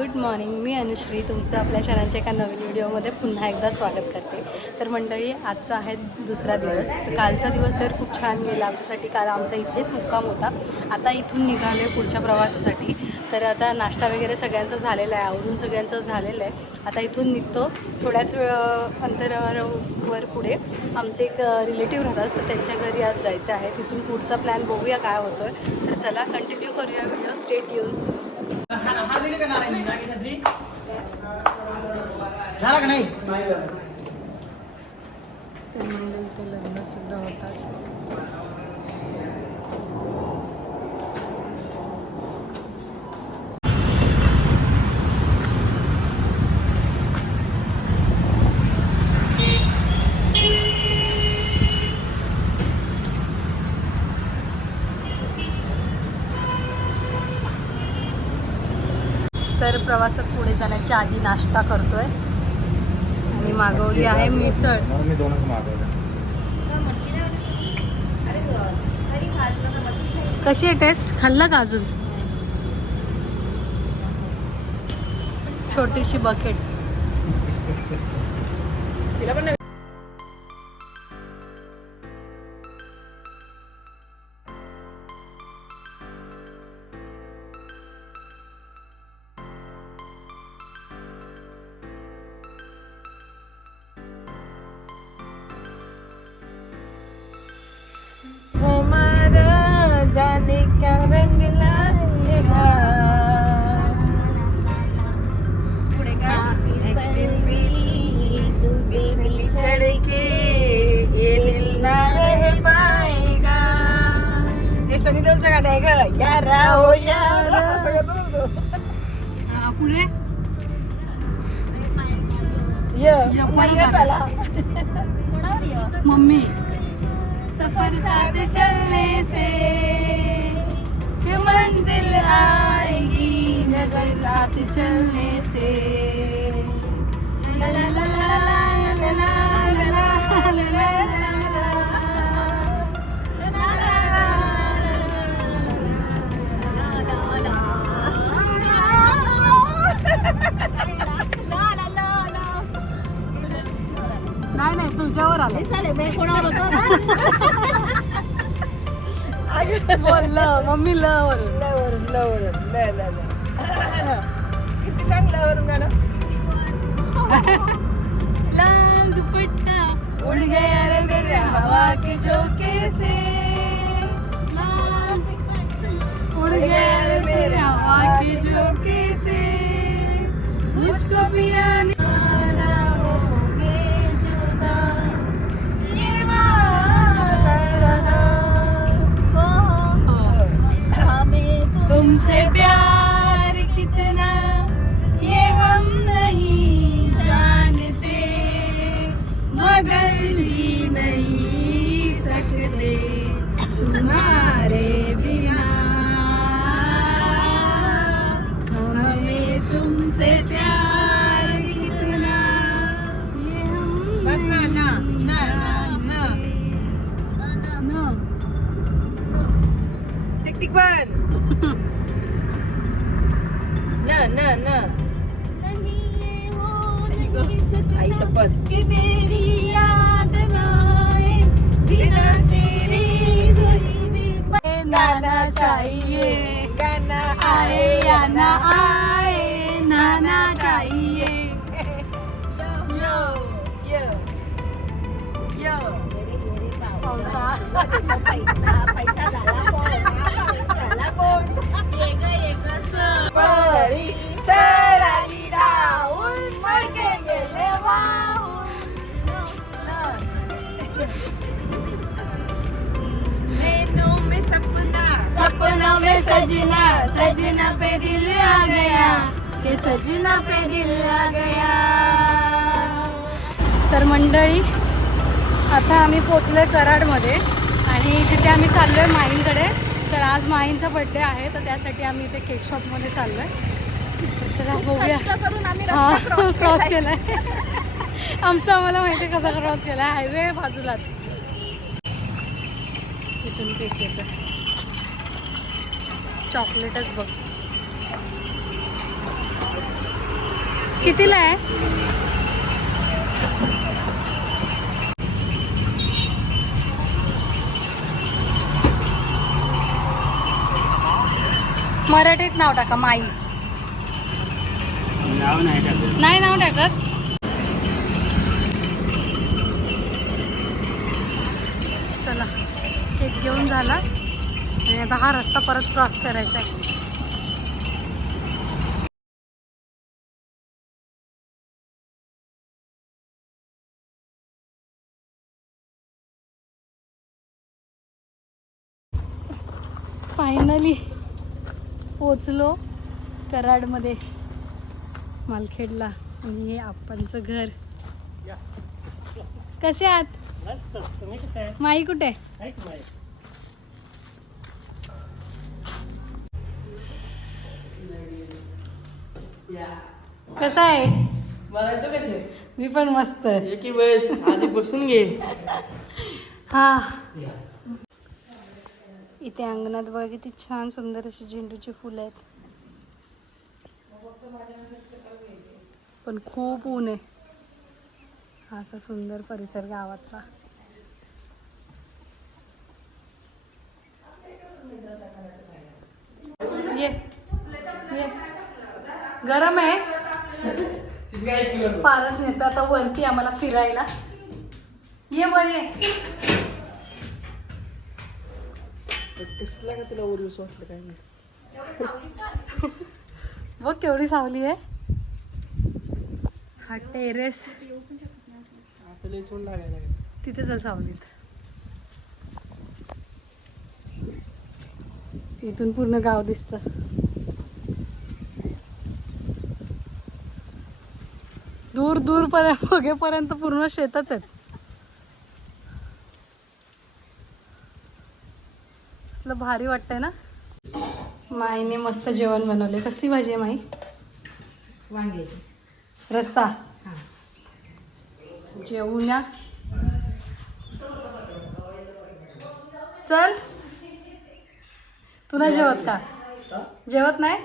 Good morning मी अनुश्री. तुमचं आपल्या चॅनलच्या एका नवीन व्हिडिओमध्ये पुन्हा एकदा स्वागत करते. तर मंडळी आजचा आहे दुसरा दिवस. तर कालचा दिवस तर खूप छान गेला आमच्यासाठी. काल आमचा इथेच मुक्काम होता. आता इथून निघालो आहे पुढच्या प्रवासासाठी. तर आता नाश्ता वगैरे सगळ्यांचा झालेला आहे. आवरून सगळ्यांचं झालेलं आहे. आता इथून निघतो. थोड्याच वेळ अंतरावर पुढे. आमचे एक रिलेटिव्ह राहतात. तर त्यांच्या घरी आज जायचं आहे. तिथून पुढचा प्लॅन बघूया काय होतो आहे तर चला कंटिन्यू करूया व्हिडिओ. स्टेट येऊन झाला का नाही? तर मंडळी ते लग्न सुद्धा होतात. तर प्रवासात पुढे जाण्याच्या आधी नाश्ता करतोय. आणि मागवली आहे मिसळ. मी कशी आहे टेस्ट खाल्लं का अजून? छोटीशी बकेट के येईल ना हे पायगा ये सनी देवलचं जगह आहे यार यारा हो मम्मी सफर साथ चलने से मंजिल आएगी नजर साथ चलने से ला ला ला ला ला ला नाही नाही तुझ्यावर आलं. चालेल मी कोणावर होतो? बोल ल मम्मी ल वरून. लवरून लवरून ल ल ल किती सांग लवरून गाणं. लाल दुपट्टा उड़ गया रे मेरे हवा के झोंके से। उड़ गया रे मेरे हवा के झोंके से। मुझको पिया तुमसे प्यार na, na. Ay, isa pa. Nana chahiye, gana aaye, yana aaye, nana chahiye. Yo, yo, yo. Yo. Pausa. Pausa. सजना पे दिल आ गया ये सजना पे दिल आ गया। तर मंडळी आता आम्ही पोचलोय कराडमध्ये आणि जिथे आम्ही चाललोय माईंकडे तर आज माईंचा बड्डे आहे तर त्यासाठी आम्ही इथे केक शॉपमध्ये चाललोय. तर चला बघूया. हा क्रॉस केलाय. आमचा आम्हाला माहिती आहे कसा क्रॉस केलाय. हायवे बाजूलाच. इथून केक येतं चॉकलेटच बघ. कितीला आहे? मराठीत नाव टाका माई. नाव नाही टाकलं नाही नाव टाकत? चला केक घेऊन झाला. आणि आता हा रस्ता परत क्रॉस करायचा आहे. फायनली पोचलो कराडमध्ये मालखेडला. आणि हे आप्पांचं घर. कसे आहात? माई कुठे? कसा आहे? बघायचं कसे? मी पण मस्त एकी वेळेस आधी बसून घे. हा. इथे अंगणात बघा किती छान सुंदर अशी झेंडूची फुलं आहेत. पण खूप ऊन आहे. हा असा सुंदर परिसर गावातला ये. ये. गरम आहे. पारस नेतो आता वरती आम्हाला फिरायला. ये वर ये कसला का तिला ओरिओस वाटलं काय नाही बघ केवढी सावली आहे. हा टेरेस. तिथे चल सावलीत. इथून पूर्ण गाव दिसत. दूर दूर पर्यंत बघेपर्यंत पूर्ण शेतच आहेत. कसलं भारी वाटतंय ना? माईने मस्त जेवण बनवले कसली भाजी आहे माई? वांग्याची. रस्सा. जेवूया चल. तू नाही जेवत का? जेवत नाही?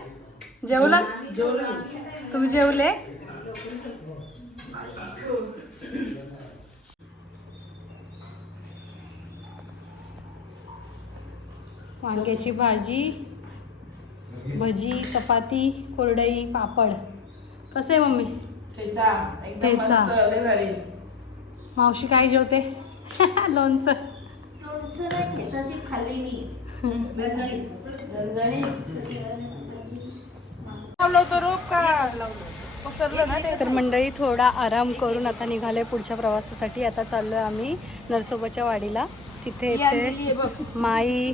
जेवला? जेवलो. तुम्ही जेवले? वांग्याची भाजी भजी चपाती कोरडई पापड. कसं आहे मम्मी? ठेचा. एकदम ठेचा. मस्त लय भारी. मावशी काय जेवते? लोणचं. ते? तर मंडळी थोडा आराम करून आता निघालोय पुढच्या प्रवासासाठी. आता चाललोय आम्ही नरसोबाच्या वाडीला. तिथे. माई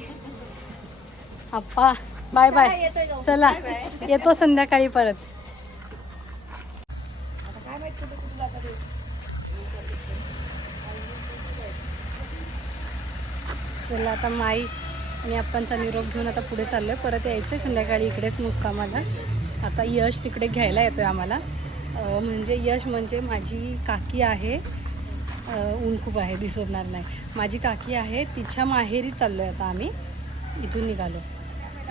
आप्पा बाय बाय. चला येतो संध्याकाळी परत. चला आता माई आणि आप्पांचा निरोप घेऊन आता पुढे चाललोय. परत यायचंय संध्याकाळी इकडेच मुक्कामाला. आता यश तिकडे घ्यायला येतोय आम्हाला. म्हणजे यश म्हणजे माझी काकी आहे. ऊन खूप आहे दिसणार नाही. माझी काकी आहे तिच्या माहेरी चाललोय आता आम्ही. इथून निघालो.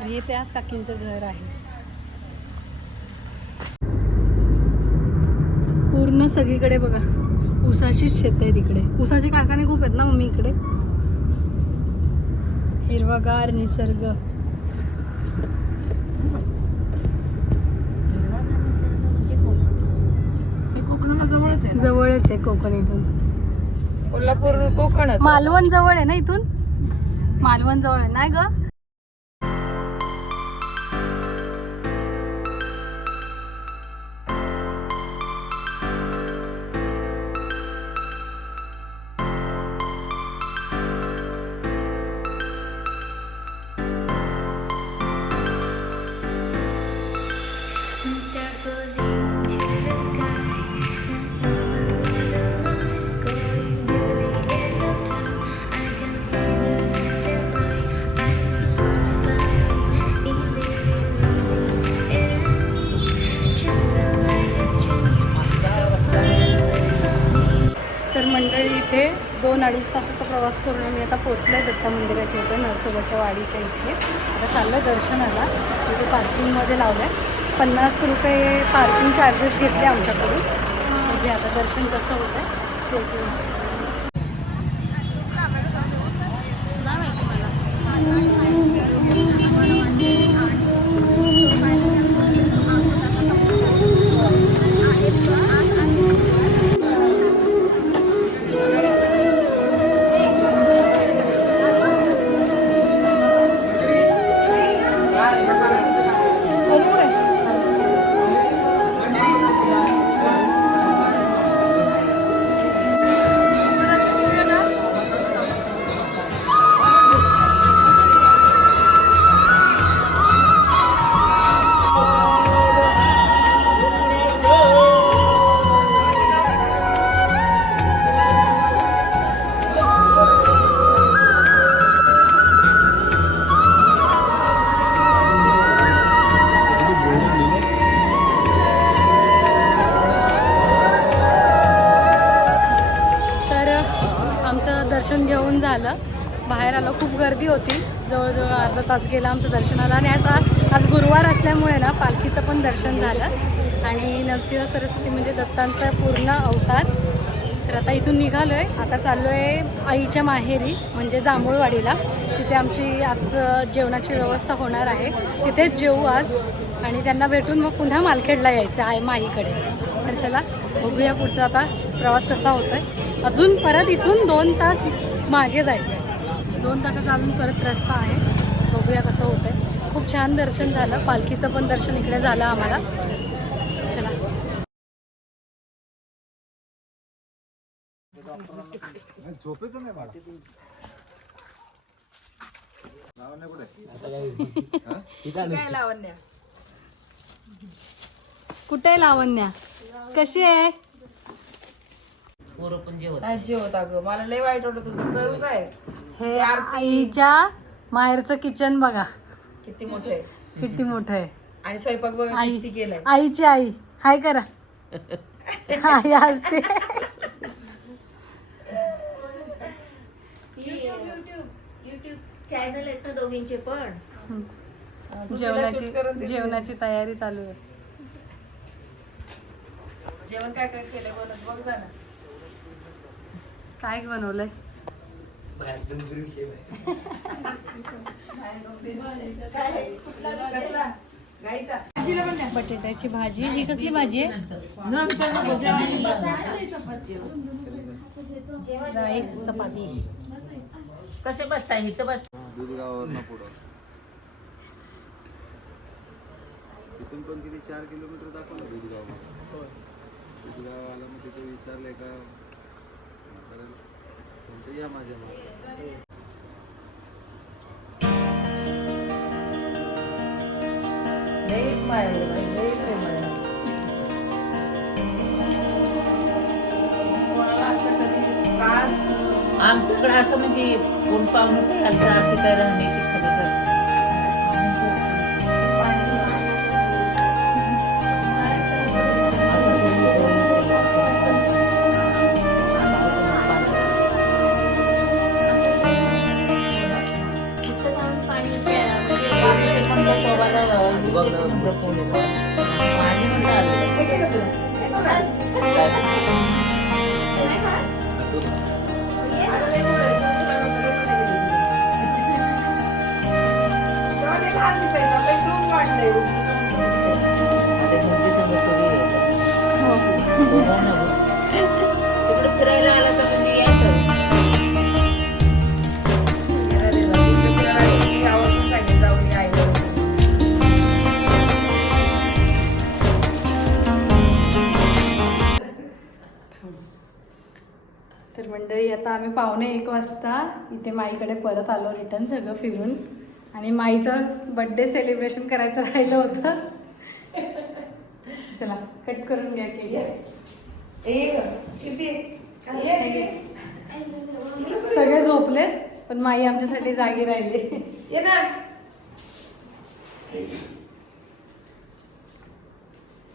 आणि हे त्याच काकींचं घर आहे. पूर्ण सगळीकडे बघा. ऊसाचीच शेत आहे तिकडे. ऊसाचे कारखाने खूप आहेत ना मम्मी इकडे? हिरवागार निसर्ग. कोकणाला जवळच आहे? जवळच आहे कोकण इथून. कोल्हापूर कोकणच. मालवण जवळ आहे ना इथून? मालवण जवळ आहे. नाही ग? दोन अडीच तासाचा प्रवास करून आम्ही आता पोचलो आहे दत्त मंदिराच्या इथे नरसोबाच्या वाडीच्या इथे. आता चाललो आहे दर्शनाला. तिथे पार्किंगमध्ये लावलं आहे पन्नास रुपये पार्किंग चार्जेस घेतले आमच्याकडून. म्हणजे आता दर्शन कसं होतं आहे तर झालं बाहेर आलो खूप गर्दी होती. जवळजवळ अर्धा तास गेला आमचं दर्शनाला. आणि आता आज गुरुवार असल्यामुळे ना पालखीचं पण दर्शन झालं. आणि नरसिंह सरस्वती म्हणजे दत्तांचा पूर्ण अवतार. तर आता इथून निघालो आहे आता चाललो आहे आईच्या माहेरी म्हणजे जांभूळवाडीला. तिथे आमची आजचं जेवणाची व्यवस्था होणार आहे. तिथेच जेवू आज. आणि त्यांना भेटून मग पुन्हा मालखेडला यायचं आहे माईकडे. तर चला बघूया पुढचा आता प्रवास कसा होतो आहे अजून परत इथून दोन तास मागे जायचं आहे दोन तासाचा अजून परत रस्ता आहे. बघूया कसं होतं आहे खूप छान दर्शन झालं. पालखीचं पण दर्शन इकडे झालं आम्हाला. चला. काय लावण्या? कुठे आहे? कशी आहे नाही जेवत अगं. मला लय वाईट वाटत होतं करू काय? हे आईच्या माहेरचं किचन बघा. किती मोठं आहे? किती मोठं आहे. आणि स्वयंपाक बघा आई किती केलाय. आईची आई. हाय करा. आई असते चॅनल आहेत ना दोघींचे पण. तू तिला shoot जेवणाची दे. जेवणाची तयारी चालू आहे. जेवण काय काय केलंय? बोलत बघ जा ना काय बनवलंय. बटाट्याची भाजी. ही कसली भाजी आहे? राईस चपाती. कसे बसताय? इथं बस तिथून पण किती चार किलोमीटर दाखवलं? दूधगाव दूधगाव आला मग तिथे विचारलंय का? म्हाताऱ्याला, या माझ्या मागे असं आमच्याकडे असं म्हणजे कोण पाहुणे तर काय राहण्याची तिकडे फिरायला आला तर म्हणजे यायचं ये आईला. तर मंडळी आता आम्ही पावणे एक वाजता इथे माईकडे परत आलो रिटर्न सगळं फिरून. आणि माईचं बड्डे सेलिब्रेशन करायचं राहिलं होतं. चला कट करून घ्या किती? ये, सगळे झोपले पण माई आमच्यासाठी जागी राहिली. ये ना.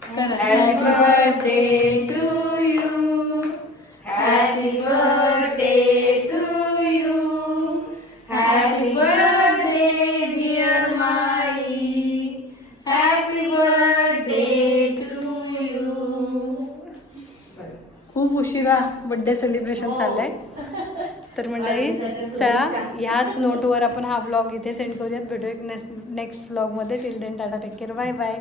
Happy birthday to you happy birthday उशिरा बड्डे सेलिब्रेशन चाललंय. तर मंडळी चला ह्याच नोटवर आपण हा ब्लॉग इथे सेंड करूयात. भेटू एक नेक्स्ट नेक्स्ट ब्लॉगमध्ये till then tata take care bye bye